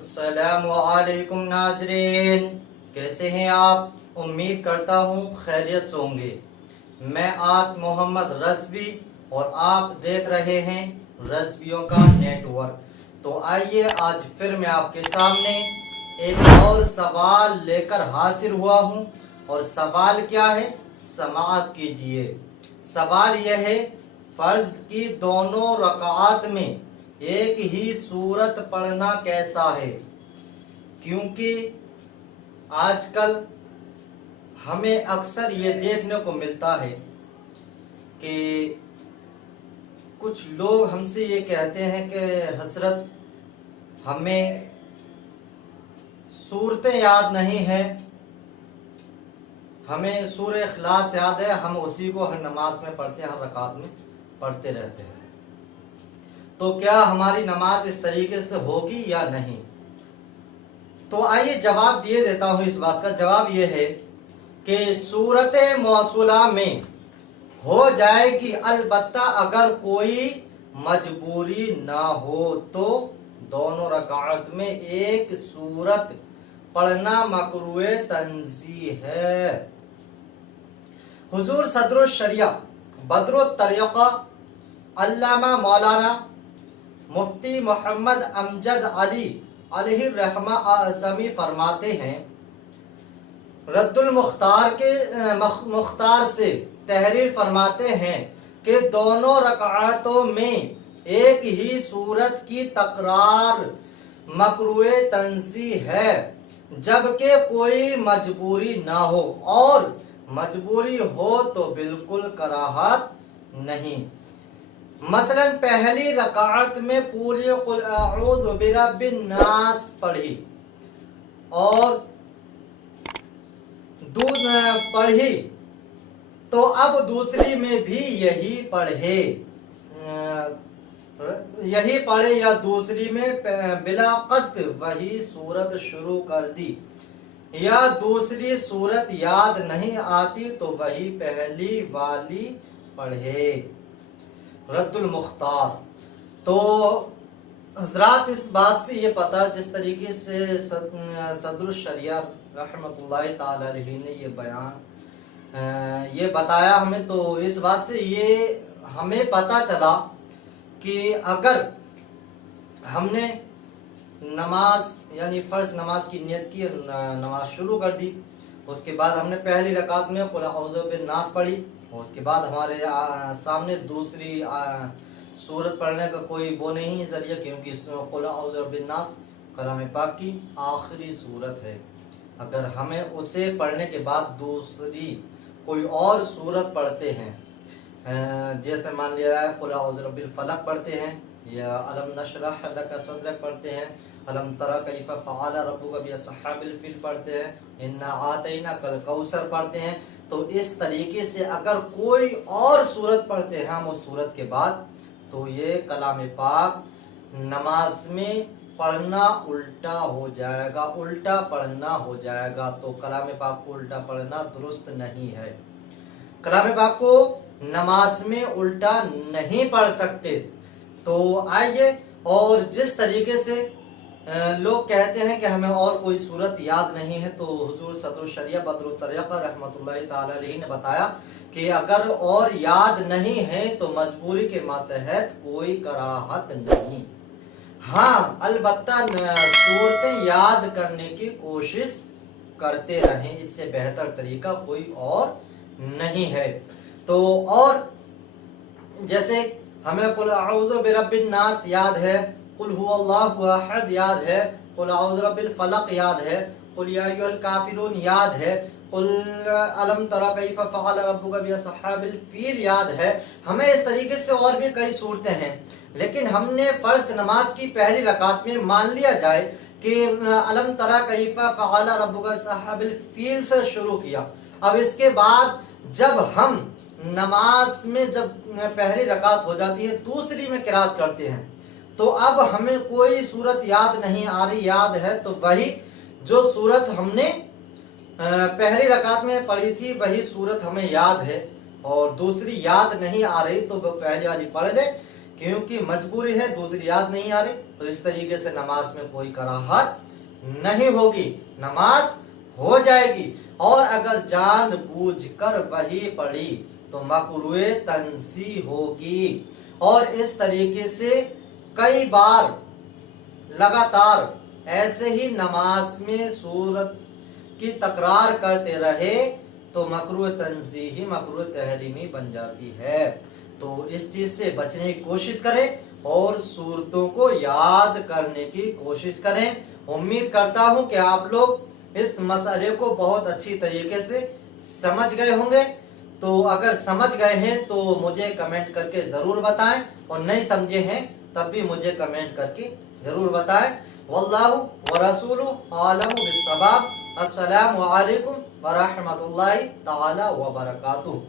अस्सलामुअलैकुम नाज़रीन, कैसे हैं आप? उम्मीद करता हूँ खैरियत से होंगे। मैं आस मोहम्मद रज़वी और आप देख रहे हैं रज़वियों का नेटवर्क। तो आइए आज फिर मैं आपके सामने एक और सवाल लेकर हाजिर हुआ हूँ। और सवाल क्या है, समाअत कीजिए। सवाल यह है, फ़र्ज की दोनों रकात में एक ही सूरत पढ़ना कैसा है? क्योंकि आजकल हमें अक्सर ये देखने को मिलता है कि कुछ लोग हमसे ये कहते हैं कि हज़रत हमें सूरतें याद नहीं है, हमें सूरह इखलास याद है, हम उसी को हर नमाज में पढ़ते हैं, हर रकात में पढ़ते रहते हैं। तो क्या हमारी नमाज इस तरीके से होगी या नहीं? तो आइए जवाब दिए देता हूं। इस बात का जवाब यह है कि सूरत मौसूला में हो जाएगी, अलबत्ता अगर कोई मजबूरी ना हो तो दोनों रकात में एक सूरत पढ़ना मकरूए तंज़ीह है। हुजूर सदरुल शरिया बदरुत तरीक़ा अल्लामा मौलाना मुफ्ती मोहम्मद अमजद अली अलैहि रहमा आज़मी फरमाते हैं, रद्दुल मुख्तार से तहरीर फरमाते हैं कि दोनों रकातों में एक ही सूरत की तकरार मकरूए तंज़ीह है, जबकि कोई मजबूरी ना हो, और मजबूरी हो तो बिल्कुल कराहत नहीं। मसलन पहली रकात में पूरी कुल अऊज़ु बिरब्बिन नास पढ़ी और पढ़ी, तो अब दूसरी में भी यही पढ़े या दूसरी में बिला कस्द वही सूरत शुरू कर दी, या दूसरी सूरत याद नहीं आती तो वही पहली वाली पढ़े। रद्दुल मुख्तार। तो हजरात, इस बात से ये पता, जिस तरीके से सदरुल शरिया रहमतुल्लाहि ताला अलैहि ने ये बयान ये बताया हमें, तो इस बात से ये हमें पता चला कि अगर हमने नमाज यानी फ़र्ज नमाज की नियत की, नमाज शुरू कर दी, उसके बाद हमने पहली रकात में कुल अऊज़ु बिन नास पढ़ी, उसके बाद हमारे सामने दूसरी सूरत पढ़ने का कोई वो नहीं जरिया, क्योंकि कुल अऊज़ु बिन नास कलाम पाक की आखिरी सूरत है। अगर हमें उसे पढ़ने के बाद दूसरी कोई और सूरत पढ़ते हैं, जैसे मान लिया कुल अऊज़ु बिल फलक पढ़ते हैं, या अलम नशरह लका सदरक पढ़ते हैं, अलम तरा कैफ़ फ़अल रब्बुका बिअस्हाबिल फील पढ़ते हैं, इन्ना आतैना कल कौसर पढ़ते हैं, तो इस तरीके से अगर कोई और सूरत पढ़ते हैं हम उस सूरत के बाद, तो ये कलाम पाक नमाज में पढ़ना उल्टा हो जाएगा, उल्टा पढ़ना हो जाएगा। तो कलाम पाक को उल्टा पढ़ना दुरुस्त नहीं है। कलाम पाक को नमाज में उल्टा नहीं पढ़ सकते। तो आइए, और जिस तरीके से लोग कहते हैं कि हमें और कोई सूरत याद नहीं है, तो हुजूर सदरुल शरिया बदरुत तरीक़ा रहमतुल्लाहि ताला अलैहि ने बताया कि अगर और याद नहीं है तो मजबूरी के मातहत कोई कराहत नहीं। हाँ, अलबत्ता सूरतें याद करने की कोशिश करते रहें, इससे बेहतर तरीका कोई और नहीं है। तो और जैसे हमें कुल अऊज़ु बिरब्बिन नास याद है, कुल हुवल्लाहु अहद याद है, कुल अऊज़ु बिल फलक याद है, कुल या अय्युहल काफिरून याद है, कुल अलम तरा कैफ़ फ़अल रब्बुका बिअस्हाबिल फील याद है। हमें इस तरीके से और भी कई सूरतें हैं, लेकिन हमने फ़र्ज नमाज की पहली रकात में मान लिया जाए कि अलम तरा कैफ़ फ़अल रब्बुका बिअस्हाबिल फील से शुरू किया। अब इसके बाद जब हम नमाज में जब पहली रकात हो जाती है, दूसरी में किरात करते हैं, तो अब हमें कोई सूरत याद नहीं आ रही, याद है तो वही जो सूरत हमने पहली रकात में पढ़ी थी वही सूरत हमें याद है, और दूसरी याद नहीं आ रही तो वो पहली वाली पढ़ ले, क्योंकि मजबूरी है, दूसरी याद नहीं आ रही, तो इस तरीके से नमाज में कोई कराहत नहीं होगी, नमाज हो जाएगी। और अगर जानबूझकर वही पढ़ी तो मकरूह तंसी होगी। और इस तरीके से कई बार लगातार ऐसे ही नमाज में सूरत की तकरार करते रहे तो मकरूह तंजीही मकरूह तहरीमी बन जाती है। तो इस चीज से बचने की कोशिश करें और सूरतों को याद करने की कोशिश करें। उम्मीद करता हूं कि आप लोग इस मसले को बहुत अच्छी तरीके से समझ गए होंगे। तो अगर समझ गए हैं तो मुझे कमेंट करके जरूर बताएं, और नहीं समझे हैं तब भी मुझे कमेंट करके जरूर बताएं। वल्लाहु व रसूलुहु आलमु बिस्सवाब। अस्सलामु अलैकुम व रहमतुल्लाहि ताला व बरकातुहू।